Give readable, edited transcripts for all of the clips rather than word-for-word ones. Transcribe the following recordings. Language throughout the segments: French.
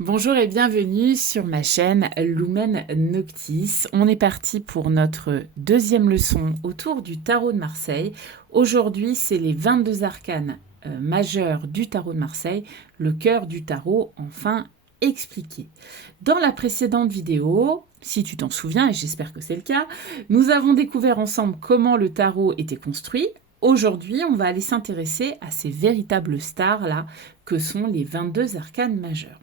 Bonjour et bienvenue sur ma chaîne Lumen Noctis. On est parti pour notre deuxième leçon autour du tarot de Marseille. Aujourd'hui, c'est les 22 arcanes majeurs du tarot de Marseille, le cœur du tarot enfin expliqué. Dans la précédente vidéo, si tu t'en souviens, et j'espère que c'est le cas, nous avons découvert ensemble comment le tarot était construit. Aujourd'hui, on va aller s'intéresser à ces véritables stars-là que sont les 22 arcanes majeurs.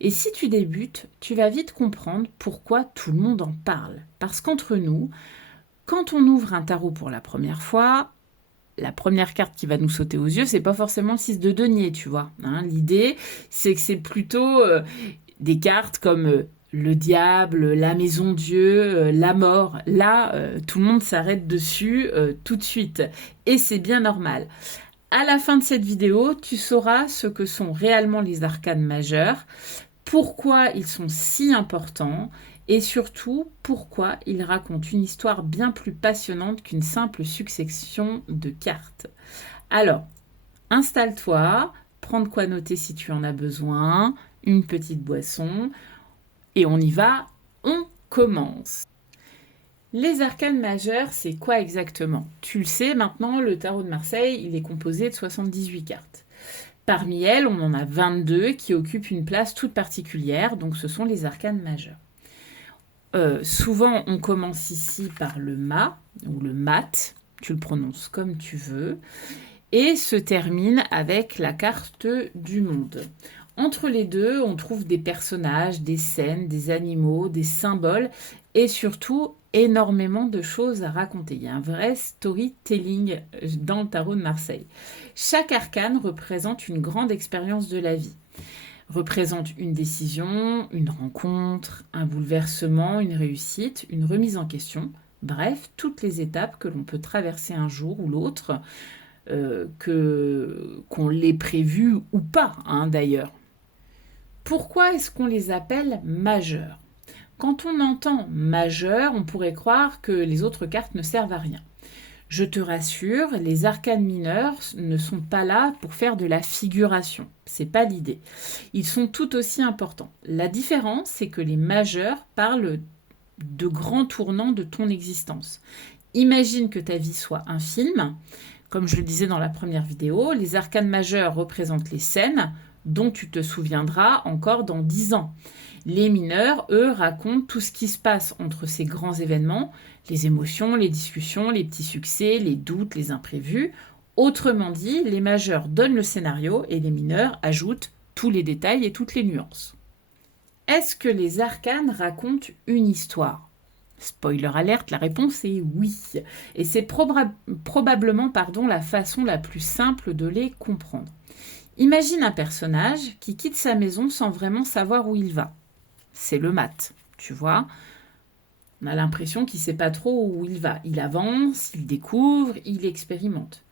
Et si tu débutes, tu vas vite comprendre pourquoi tout le monde en parle. Parce qu'entre nous, quand on ouvre un tarot pour la première fois, la première carte qui va nous sauter aux yeux, c'est pas forcément le 6 de denier, tu vois. L'idée, c'est que c'est plutôt des cartes comme le diable, la maison Dieu, la mort. Là, tout le monde s'arrête dessus tout de suite. Et c'est bien normal. À la fin de cette vidéo, tu sauras ce que sont réellement les arcanes majeurs, pourquoi ils sont si importants et surtout pourquoi ils racontent une histoire bien plus passionnante qu'une simple succession de cartes. Alors, installe-toi, prends de quoi noter si tu en as besoin, une petite boisson et on y va, on commence. Les arcanes majeures, c'est quoi exactement? Tu le sais maintenant, le tarot de Marseille, il est composé de 78 cartes. Parmi elles, on en a 22 qui occupent une place toute particulière, donc ce sont les arcanes majeures. Souvent, on commence ici par le mât, ou le mat, tu le prononces comme tu veux, et se termine avec la carte du monde. Entre les deux, on trouve des personnages, des scènes, des animaux, des symboles, et surtout énormément de choses à raconter. Il y a un vrai storytelling dans le tarot de Marseille. Chaque arcane représente une grande expérience de la vie. Représente une décision, une rencontre, un bouleversement, une réussite, une remise en question. Bref, toutes les étapes que l'on peut traverser un jour ou l'autre, qu'on l'ait prévu ou pas, d'ailleurs. Pourquoi est-ce qu'on les appelle majeurs? Quand on entend majeur, on pourrait croire que les autres cartes ne servent à rien. Je te rassure, les arcanes mineurs ne sont pas là pour faire de la figuration. C'est pas l'idée. Ils sont tout aussi importants. La différence, c'est que les majeurs parlent de grands tournants de ton existence. Imagine que ta vie soit un film. Comme je le disais dans la première vidéo, les arcanes majeures représentent les scènes dont tu te souviendras encore dans 10 ans. Les mineurs, eux, racontent tout ce qui se passe entre ces grands événements, les émotions, les discussions, les petits succès, les doutes, les imprévus. Autrement dit, les majeurs donnent le scénario et les mineurs ajoutent tous les détails et toutes les nuances. Est-ce que les arcanes racontent une histoire? Spoiler alerte, la réponse est oui. Et c'est probablement la façon la plus simple de les comprendre. Imagine un personnage qui quitte sa maison sans vraiment savoir où il va. C'est le mat, tu vois. On a l'impression qu'il ne sait pas trop où il va. Il avance, il découvre, il expérimente.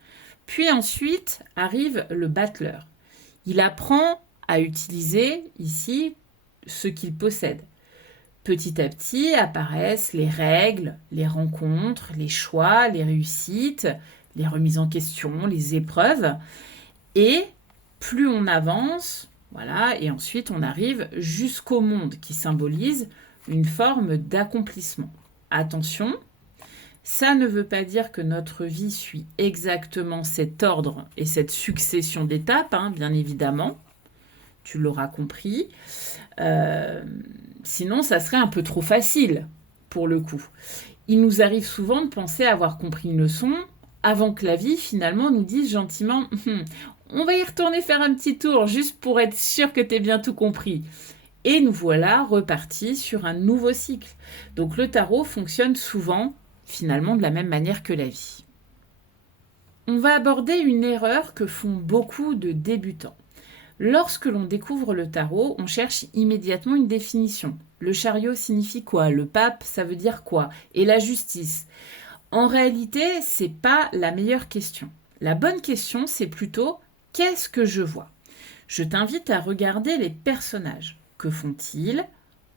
Puis ensuite arrive le battleur. Il apprend à utiliser ici ce qu'il possède. Petit à petit apparaissent les règles, les rencontres, les choix, les réussites, les remises en question, les épreuves. Et plus on avance, voilà, et ensuite on arrive jusqu'au monde qui symbolise une forme d'accomplissement. Attention, ça ne veut pas dire que notre vie suit exactement cet ordre et cette succession d'étapes, bien évidemment. Tu l'auras compris. Sinon, ça serait un peu trop facile, pour le coup. Il nous arrive souvent de penser avoir compris une leçon avant que la vie, finalement, nous dise gentiment « On va y retourner faire un petit tour, juste pour être sûr que tu aies bien tout compris. » Et nous voilà repartis sur un nouveau cycle. Donc le tarot fonctionne souvent, finalement, de la même manière que la vie. On va aborder une erreur que font beaucoup de débutants. Lorsque l'on découvre le tarot, on cherche immédiatement une définition. Le chariot signifie quoi? Le pape, ça veut dire quoi? Et la justice? En réalité, c'est pas la meilleure question. La bonne question, c'est plutôt qu'est-ce que je vois? Je t'invite à regarder les personnages. Que font-ils?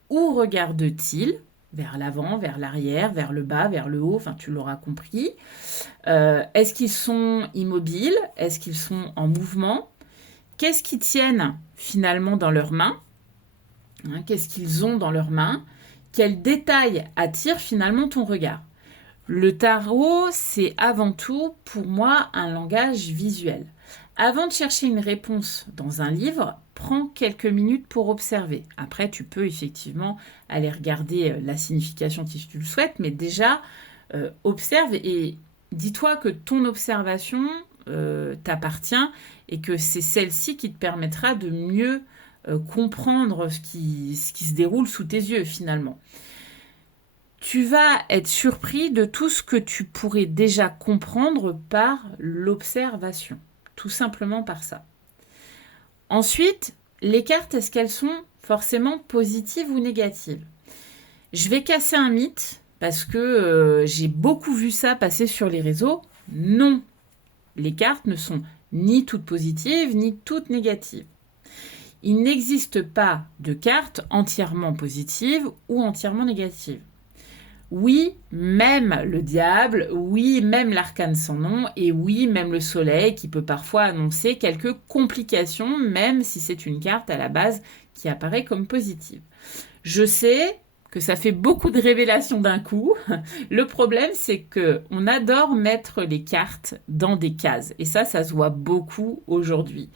Où regardent-ils? Vers l'avant, vers l'arrière, vers le bas, vers le haut, enfin tu l'auras compris. Est-ce qu'ils sont immobiles? Est-ce qu'ils sont en mouvement? Qu'est-ce qu'ils tiennent finalement dans leurs mains? hein, qu'est-ce qu'ils ont dans leurs mains, quels détails attirent finalement ton regard. Le tarot, c'est avant tout, pour moi, un langage visuel. Avant de chercher une réponse dans un livre, prends quelques minutes pour observer. Après, tu peux effectivement aller regarder la signification si tu le souhaites, mais déjà, observe et dis-toi que ton observation t'appartient et que c'est celle-ci qui te permettra de mieux comprendre ce qui se déroule sous tes yeux finalement. Tu vas être surpris de tout ce que tu pourrais déjà comprendre par l'observation, tout simplement par ça. Ensuite, les cartes, est-ce qu'elles sont forcément positives ou négatives? Je vais casser un mythe parce que j'ai beaucoup vu ça passer sur les réseaux. Non, les cartes ne sont ni toutes positives ni toutes négatives. Il n'existe pas de cartes entièrement positives ou entièrement négatives. Oui, même le diable, oui, même l'arcane sans nom, et oui, même le soleil qui peut parfois annoncer quelques complications, même si c'est une carte à la base qui apparaît comme positive. Je sais que ça fait beaucoup de révélations d'un coup. Le problème, c'est qu'on adore mettre les cartes dans des cases, et ça se voit beaucoup aujourd'hui.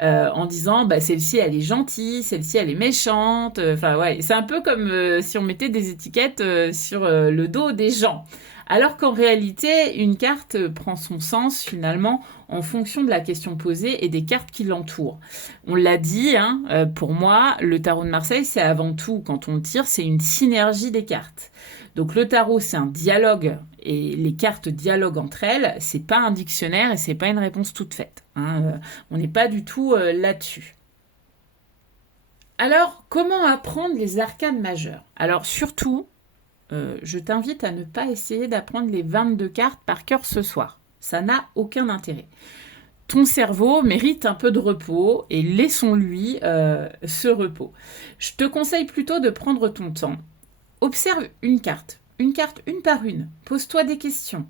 En disant celle-ci elle est gentille, celle-ci elle est méchante. Enfin ouais, c'est un peu comme si on mettait des étiquettes sur le dos des gens. Alors qu'en réalité, une carte prend son sens finalement en fonction de la question posée et des cartes qui l'entourent. On l'a dit, pour moi, le tarot de Marseille, c'est avant tout, quand on le tire, c'est une synergie des cartes. Donc le tarot, c'est un dialogue et les cartes dialoguent entre elles. C'est pas un dictionnaire et c'est pas une réponse toute faite. On n'est pas du tout là-dessus. Alors, comment apprendre les arcanes majeures? Alors surtout, je t'invite à ne pas essayer d'apprendre les 22 cartes par cœur ce soir. Ça n'a aucun intérêt. Ton cerveau mérite un peu de repos et laissons-lui ce repos. Je te conseille plutôt de prendre ton temps. Observe une carte une par une. Pose-toi des questions.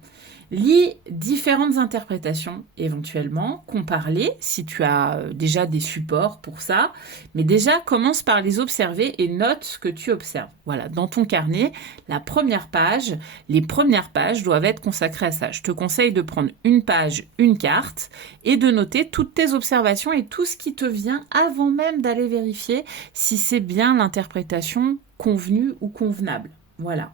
Lis différentes interprétations, éventuellement, compare-les si tu as déjà des supports pour ça. Mais déjà, commence par les observer et note ce que tu observes. Voilà, dans ton carnet, les premières pages doivent être consacrées à ça. Je te conseille de prendre une page, une carte et de noter toutes tes observations et tout ce qui te vient avant même d'aller vérifier si c'est bien l'interprétation convenue ou convenable. Voilà.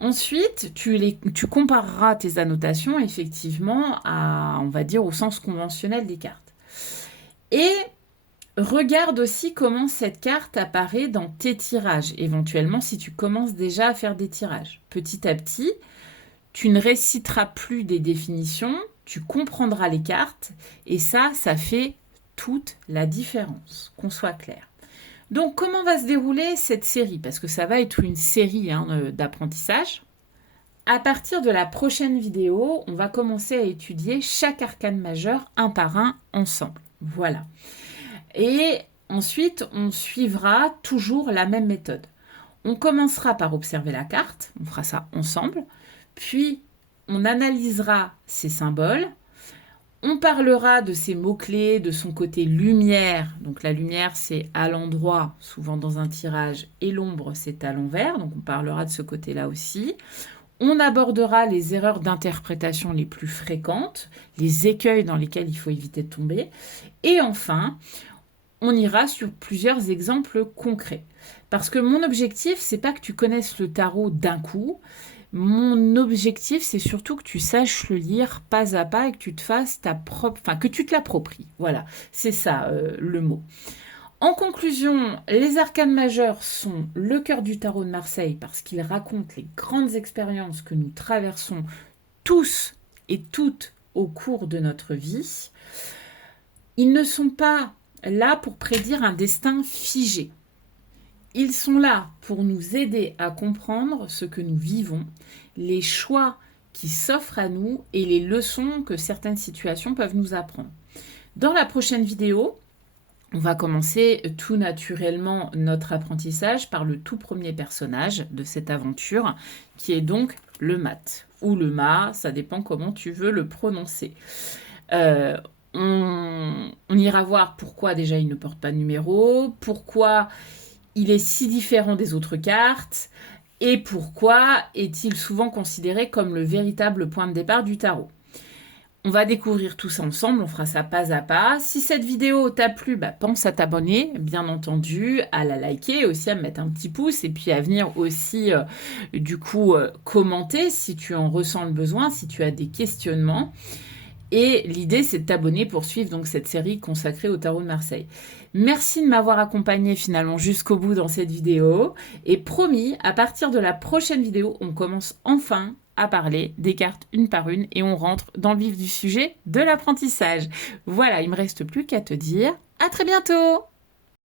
Ensuite, tu compareras tes annotations effectivement à, on va dire, au sens conventionnel des cartes. Et regarde aussi comment cette carte apparaît dans tes tirages, éventuellement si tu commences déjà à faire des tirages. Petit à petit, tu ne réciteras plus des définitions, tu comprendras les cartes et ça fait toute la différence, qu'on soit clair. Donc, comment va se dérouler cette série? Parce que ça va être une série d'apprentissage. À partir de la prochaine vidéo, on va commencer à étudier chaque arcane majeur un par un ensemble. Voilà. Et ensuite, on suivra toujours la même méthode. On commencera par observer la carte, on fera ça ensemble. Puis, on analysera ses symboles. On parlera de ses mots-clés, de son côté lumière. Donc la lumière, c'est à l'endroit, souvent dans un tirage, et l'ombre, c'est à l'envers. Donc on parlera de ce côté-là aussi. On abordera les erreurs d'interprétation les plus fréquentes, les écueils dans lesquels il faut éviter de tomber. Et enfin, on ira sur plusieurs exemples concrets. Parce que mon objectif, c'est pas que tu connaisses le tarot d'un coup. Mon objectif, c'est surtout que tu saches le lire pas à pas et que tu te fasses que tu te l'appropries. Voilà, c'est ça le mot. En conclusion, les arcanes majeurs sont le cœur du tarot de Marseille parce qu'ils racontent les grandes expériences que nous traversons tous et toutes au cours de notre vie. Ils ne sont pas là pour prédire un destin figé. Ils sont là pour nous aider à comprendre ce que nous vivons, les choix qui s'offrent à nous et les leçons que certaines situations peuvent nous apprendre. Dans la prochaine vidéo, on va commencer tout naturellement notre apprentissage par le tout premier personnage de cette aventure, qui est donc le mat, ou le mât, ça dépend comment tu veux le prononcer. On ira voir pourquoi déjà il ne porte pas de numéro, pourquoi il est si différent des autres cartes et pourquoi est-il souvent considéré comme le véritable point de départ du tarot? On va découvrir tout ça ensemble, on fera ça pas à pas. Si cette vidéo t'a plu, pense à t'abonner, bien entendu, à la liker, aussi à me mettre un petit pouce et puis à venir aussi, commenter si tu en ressens le besoin, si tu as des questionnements. Et l'idée, c'est de t'abonner pour suivre donc cette série consacrée au tarot de Marseille. Merci de m'avoir accompagné finalement jusqu'au bout dans cette vidéo. Et promis, à partir de la prochaine vidéo, on commence enfin à parler des cartes une par une et on rentre dans le vif du sujet de l'apprentissage. Voilà, il me reste plus qu'à te dire à très bientôt!